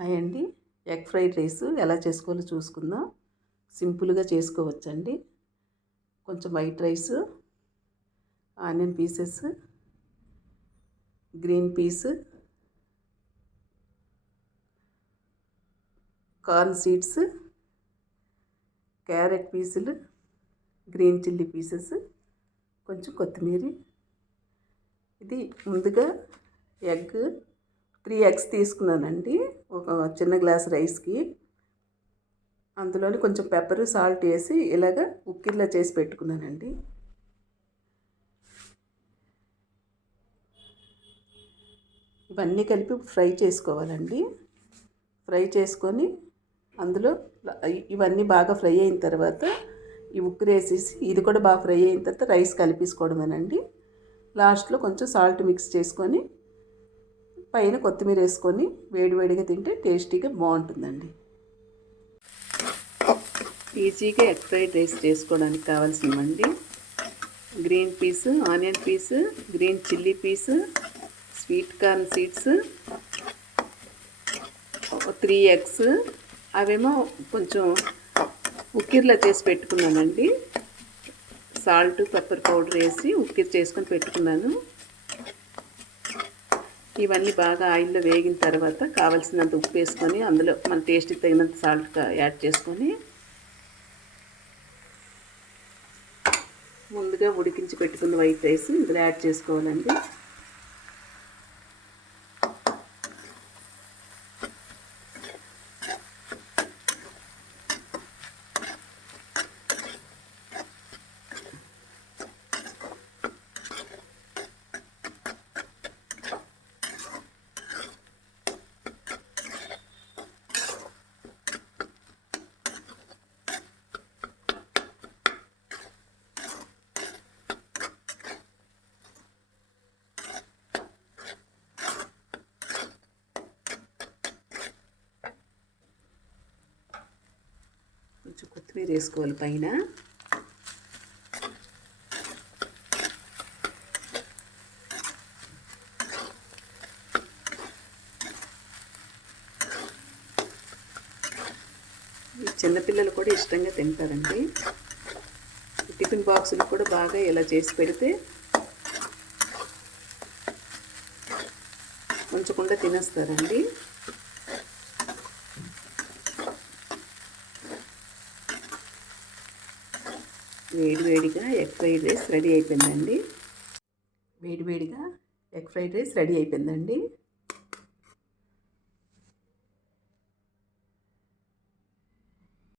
Hi అండి. Egg fried rice ఎలా చేసుకోవాలో చూసుకుందాం. సింపుల్గా చేసుకోవచ్చండి. కొంచెం white rice, onion pieces, green peas, corn seeds, carrot పీసులు, గ్రీన్ చిల్లీ పీసెస్, కొంచెం కొత్తిమీర. ఇది ముందుగా ఎగ్ 3 ఎగ్స్ తీసుకున్నానండి. ఒక చిన్న గ్లాస్ రైస్కి. అందులోని కొంచెం పెప్పర్, సాల్ట్ వేసి ఇలాగ ఉక్కిర్లా చేసి పెట్టుకున్నానండి. ఇవన్నీ కలిపి ఫ్రై చేసుకోవాలండి. ఫ్రై చేసుకొని అందులో ఇవన్నీ బాగా ఫ్రై అయిన తర్వాత ఈ ఉక్కిరి వేసేసి ఇది కూడా బాగా ఫ్రై అయిన తర్వాత రైస్ కలిపేసుకోవడమేనండి. లాస్ట్లో కొంచెం సాల్ట్ మిక్స్ చేసుకొని పైన కొత్తిమీర వేసుకొని వేడివేడిగా తింటే టేస్టీగా బాగుంటుందండి. ఈజీగా ఎగ్ ఫ్రైడ్ రైస్ చేసుకోవడానికి కావాల్సినవండి: green peas, onion piece, green chilli piece, sweet corn seeds, 3 eggs. అవేమో కొంచెం ఉక్కిర్లా చేసి పెట్టుకున్నానండి. సాల్ట్, పెప్పర్ పౌడర్ వేసి ఉక్కిరి చేసుకొని పెట్టుకున్నాను. ఇవన్నీ బాగా ఆయిల్లో వేగిన తర్వాత కావాల్సినంత ఉప్పు వేసుకొని అందులో మన టేస్ట్కి తగినంత సాల్ట్ యాడ్ చేసుకొని ముందుగా ఉడికించి పెట్టుకున్న వైట్ రైస్ ఇందులో యాడ్ చేసుకోవాలండి. కొంచెం కొత్తిమీర వేసుకోవాలి పైన. చిన్నపిల్లలు కూడా ఇష్టంగా తింటారండి. టిఫిన్ బాక్సులు కూడా బాగా ఇలా చేసి పెడితే ఉంచకుండా తినేస్తారండి. వేడివేడిగా ఎగ్ ఫ్రైడ్ రైస్ రెడీ అయిపోయిందండి.